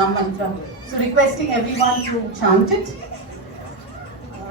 Pranam Mantra. So requesting everyone to chant it.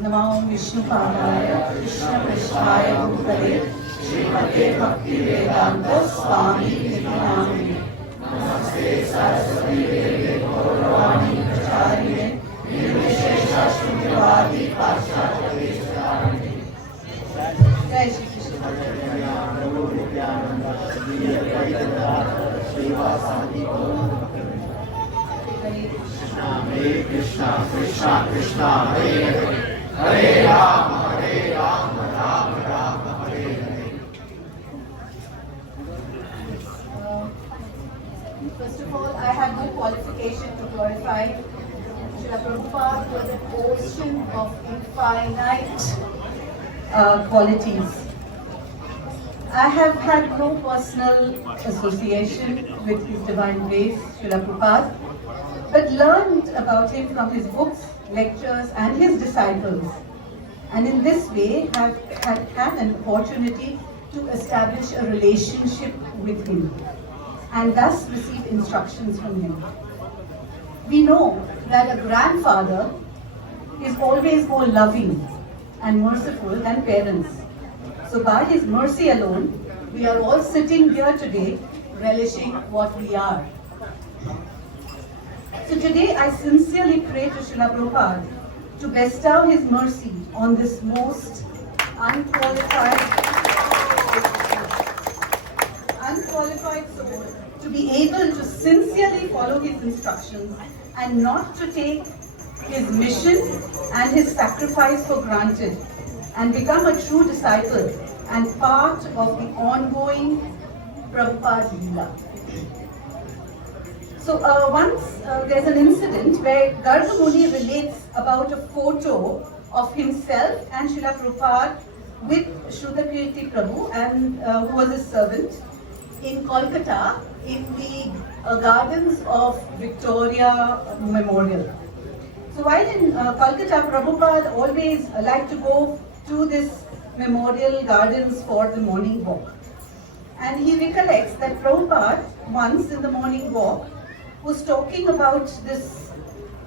Namo Vishnu Padaya, Krishna Krishnaya Bhutale, Srimate Bhakti Vedanta Swami Niti Namine. Namaste Saraswati Devi Gauravani Pracharine, Nirvishesha Shunyavadi Paschatya Veshakarane. Jai Shri Krishna. Hare Krishna, Krishna Krishna, Hare Hare, Hare Rama, Rama Rama, Hare Hare. First of all, I have no qualification to glorify Srila Prabhupada was an ocean of infinite qualities. I have had no personal association with His Divine Grace, Srila Prabhupada, but learned about him from his books, lectures and his disciples. And in this way have had an opportunity to establish a relationship with him and thus receive instructions from him. We know that a grandfather is always more loving and merciful than parents. So by his mercy alone, we are all sitting here today relishing what we are. So today I sincerely pray to Srila Prabhupada to bestow his mercy on this most unqualified soul to be able to sincerely follow his instructions and not to take his mission and his sacrifice for granted and become a true disciple and part of the ongoing Prabhupada Leela. So once there's an incident where Garga Muni relates about a photo of himself and Srila Prabhupada with Shrudakirti Prabhu and who was his servant in Kolkata in the gardens of Victoria Memorial. So while in Kolkata, Prabhupada always liked to go to this memorial gardens for the morning walk. And he recollects that Prabhupada once in the morning walk was talking about this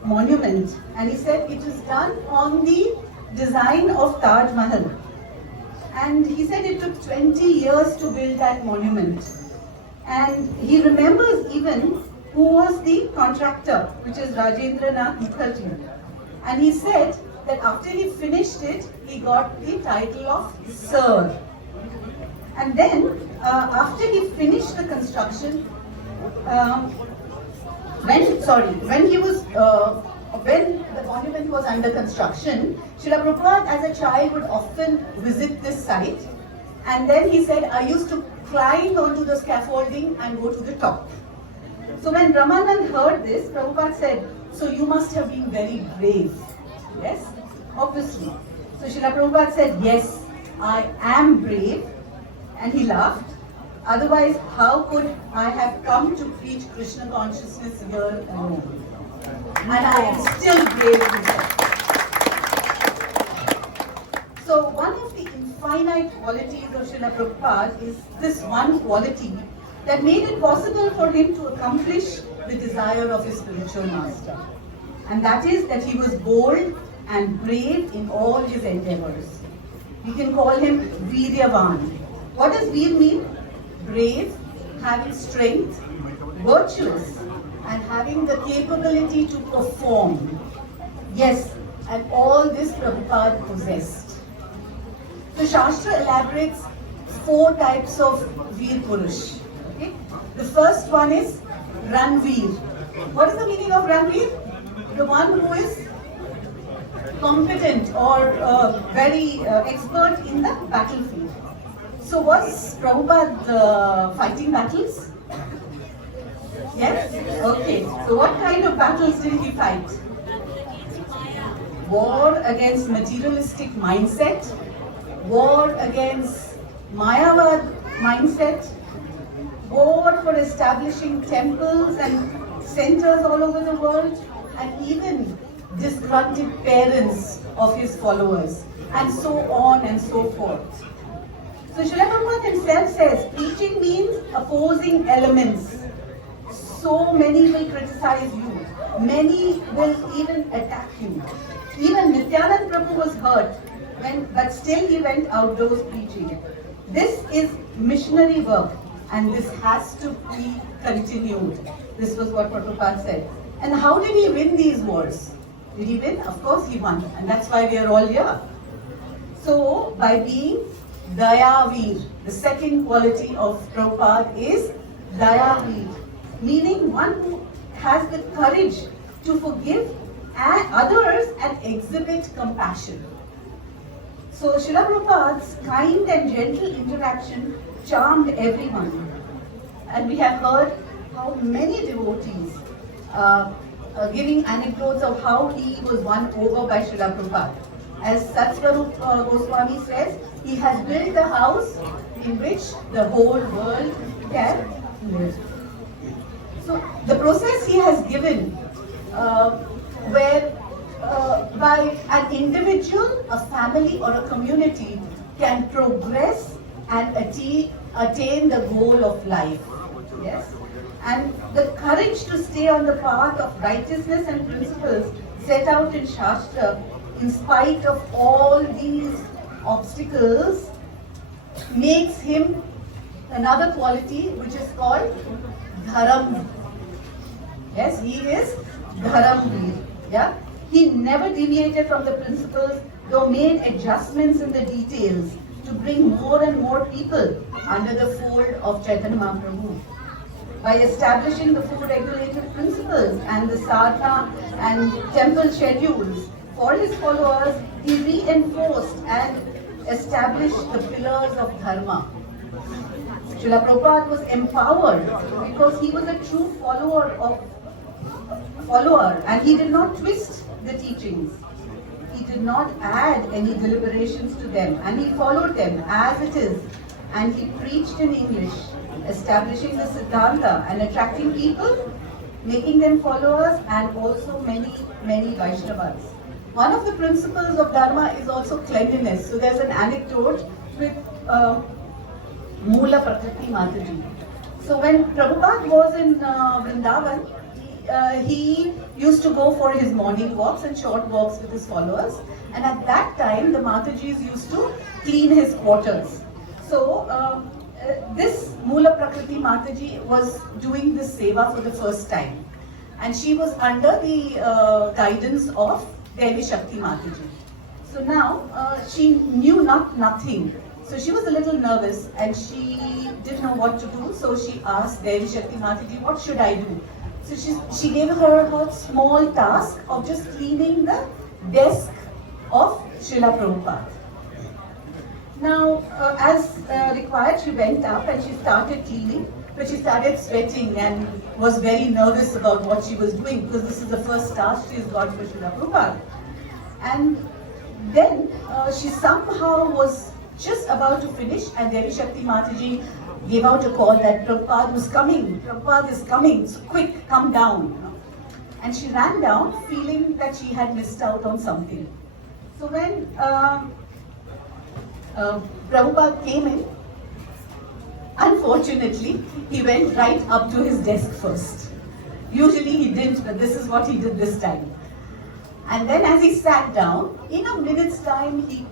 monument, and he said it is done on the design of Taj Mahal. And he said it took 20 years to build that monument. And he remembers even who was the contractor, which is Rajendranath Mukherjee. And he said that after he finished it, he got the title of Sir. And then after he finished the construction, when the monument was under construction, Srila Prabhupada as a child would often visit this site, and then he said, I used to climb onto the scaffolding and go to the top. So when Ramanand heard this, Prabhupada said, so you must have been very brave. Yes, obviously. So Srila Prabhupada said, yes, I am brave, and he laughed. Otherwise, how could I have come to preach Krishna consciousness here alone? And I am still brave, he said. So one of the infinite qualities of Srila Prabhupada is this one quality that made it possible for him to accomplish the desire of his spiritual master. And that is that he was bold and brave in all his endeavors. We can call him Viryavan. What does Veer mean? Brave, having strength, virtuous, and having the capability to perform. Yes, and all this Prabhupada possessed. The Shastra elaborates 4 types of Veer Purush. Okay? The first one is Ranveer. What is the meaning of Ranveer? The one who is competent or very expert in the battlefield. So was Prabhupada fighting battles? Yes? Okay. So what kind of battles did he fight? War against materialistic mindset, war against Mayavad mindset, war for establishing temples and centers all over the world, and even disgruntled parents of his followers, and so on and so forth. So Srila Prabhupada himself says, preaching means opposing elements. So many will criticize you. many will even attack you. Even Nityanand Prabhu was hurt, but still he went outdoors preaching. This is missionary work, and this has to be continued. This was what Prabhupada said. And how did he win these wars? Did he win? Of course he won, and that's why we are all here. So, by being Dayaveer, the second quality of Prabhupada is Dayaveer, meaning one who has the courage to forgive others and exhibit compassion. So, Srila Prabhupada's kind and gentle interaction charmed everyone. And we have heard how many devotees giving anecdotes of how he was won over by Srila Prabhupada. As Satsvarup Goswami says, he has built a house in which the whole world can live. So the process he has given, where by an individual, a family or a community can progress and attain the goal of life. Yes? And the courage to stay on the path of righteousness and principles set out in Shastra, in spite of all these obstacles, makes him another quality which is called Dharam. Yes, he is Dharamveer. Yeah? He never deviated from the principles, though made adjustments in the details to bring more and more people under the fold of Chaitanya Mahaprabhu. By establishing the four regulative principles and the sadhana and temple schedules for his followers, he reinforced and established the pillars of dharma. Srila Prabhupada was empowered because he was a true follower and he did not twist the teachings. He did not add any deliberations to them, and he followed them as it is, and he preached in English, establishing the Siddhanta and attracting people, making them followers, and also many Vaishnavas. One of the principles of Dharma is also cleanliness. So there's an anecdote with Moola Prakriti Mataji. So when Prabhupada was in Vrindavan, he used to go for his morning walks and short walks with his followers. And at that time, the Matajis used to clean his quarters. So this Moola Prakriti Mataji was doing this seva for the first time. And she was under the guidance of Devi Shakti Mataji. So now she knew nothing. So she was a little nervous and she didn't know what to do. So she asked Devi Shakti Mataji, what should I do? So she gave her a small task of just cleaning the desk of Srila Prabhupada. Now, as required, she went up and she started cleaning, but she started sweating and was very nervous about what she was doing because this is the first task she's got for Srila Prabhupada. And then she somehow was just about to finish, and Devi Shakti Mataji gave out a call that Prabhupada was coming. Prabhupada is coming, so quick, come down. And she ran down feeling that she had missed out on something. So when Prabhupada came in, unfortunately, he went right up to his desk first. Usually he didn't, but this is what he did this time. And then as he sat down, in a minute's time, he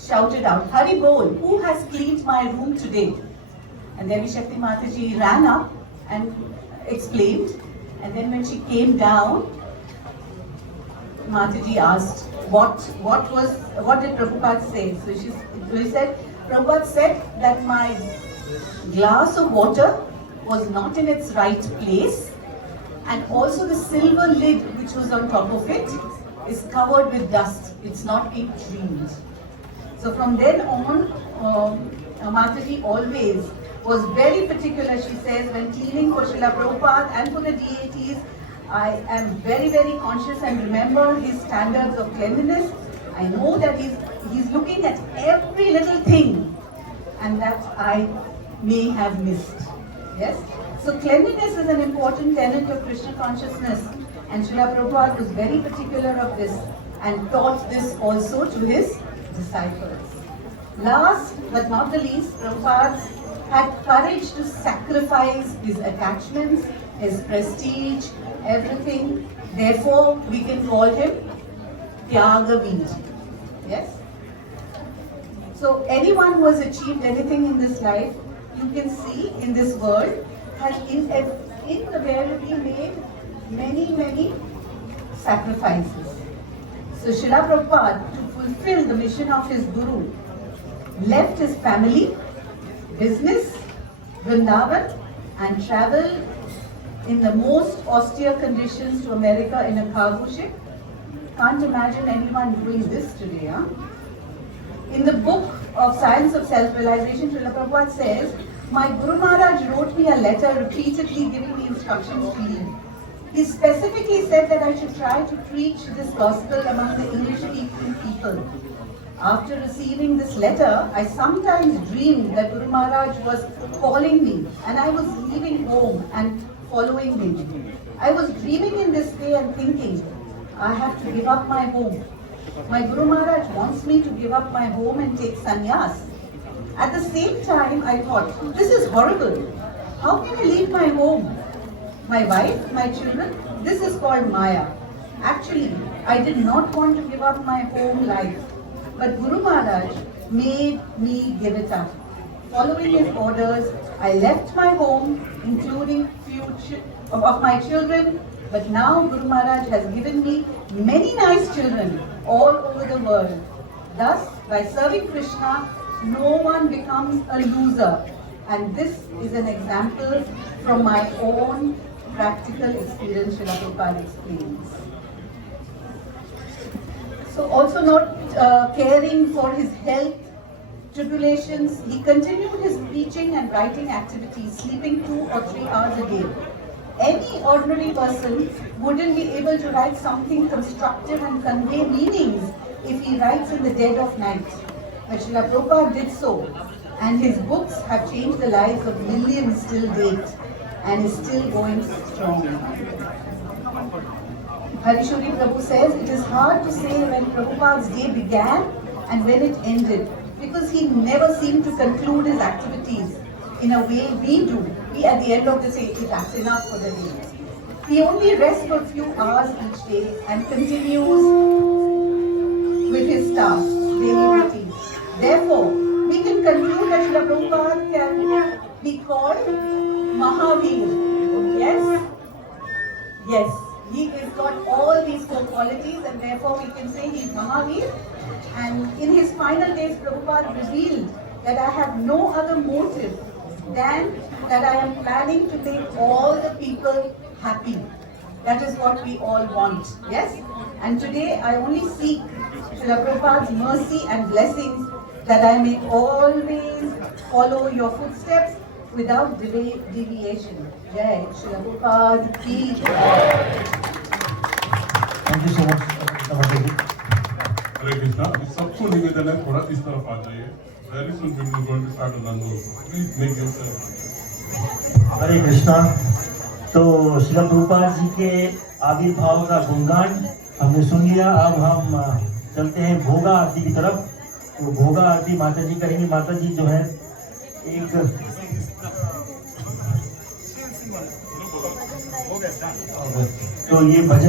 shouted out, Hari Bol, who has cleaned my room today? And Devi Shakti Mataji ran up and explained. And then when she came down, Mataji asked, what did Prabhupada say? So she said, Prabhupada said that my glass of water was not in its right place, and also the silver lid which was on top of it is covered with dust. It's not being cleaned. So from then on, Mataji always was very particular, she says, when cleaning for Srila Prabhupada and for the deities. I am very, very conscious and remember his standards of cleanliness. I know that he's looking at every little thing and that I may have missed. Yes? So cleanliness is an important tenet of Krishna consciousness, and Srila Prabhupada was very particular of this and taught this also to his disciples. Last but not the least, Prabhupada had courage to sacrifice his attachments, his prestige, everything, Therefore, we can call him Tyagaveer. Yes? So anyone who has achieved anything in this life, you can see in this world, has invariably made many sacrifices. So Srila Prabhupada, to fulfill the mission of his Guru, left his family, business, Vrindavan, and traveled in the most austere conditions to America in a cargo ship. Can't imagine anyone doing this today, huh? In the book of Science of Self-Realization, Srila Prabhupada says, my Guru Maharaj wrote me a letter repeatedly giving me instructions to leave. He specifically said that I should try to preach this gospel among the English-speaking people. After receiving this letter, I sometimes dreamed that Guru Maharaj was calling me and I was leaving home and following him. I was dreaming in this way and thinking, I have to give up my home. My Guru Maharaj wants me to give up my home and take sannyas. At the same time, I thought, this is horrible. How can I leave my home? My wife, my children, this is called Maya. Actually, I did not want to give up my home life. But Guru Maharaj made me give it up. Following his orders, I left my home, including few of my children. But now Guru Maharaj has given me many nice children all over the world. Thus, by serving Krishna, no one becomes a loser. And this is an example from my own practical experience, Srila Prabhupada explains. So also not caring for his health tribulations, he continued his preaching and writing activities, sleeping 2 or 3 hours a day. Any ordinary person wouldn't be able to write something constructive and convey meanings if he writes in the dead of night. But Srila Prabhupada did so, and his books have changed the lives of millions till date and is still going strong. Harishuri Prabhu says, it is hard to say when Prabhupada's day began and when it ended, because he never seemed to conclude his activities in a way we do. We at the end of the day, that's enough for the day. He only rests for a few hours each day and continues with his tasks, daily routine. Therefore, we can conclude that Srila Prabhupada can be called Mahavir. Yes? Yes. He has got all these 4 qualities and therefore we can say he is Mahavir. And in his final days, Prabhupada revealed that I have no other motive than that I am planning to make all the people happy. That is what we all want. Yes? And today I only seek Srila Prabhupada's mercy and blessings that I may always follow your footsteps without deviation. Jai Srila Prabhupada ki Jai. Thank you so much, Namaste. हरे कृष्णा सबको निवेदन है थोड़ा इस तरफ आ जाइए very soon we will going to start the lunch please make yourself Hare Krishna. तो श्रील प्रभुपाद जी के आविर्भाव का गुणगान हमने सुन लिया। अब हम चलते हैं भोगा आरती की तरफ। तो भोगा आरती माता जी करेंगी। माता जी जो है एक तो ये भजन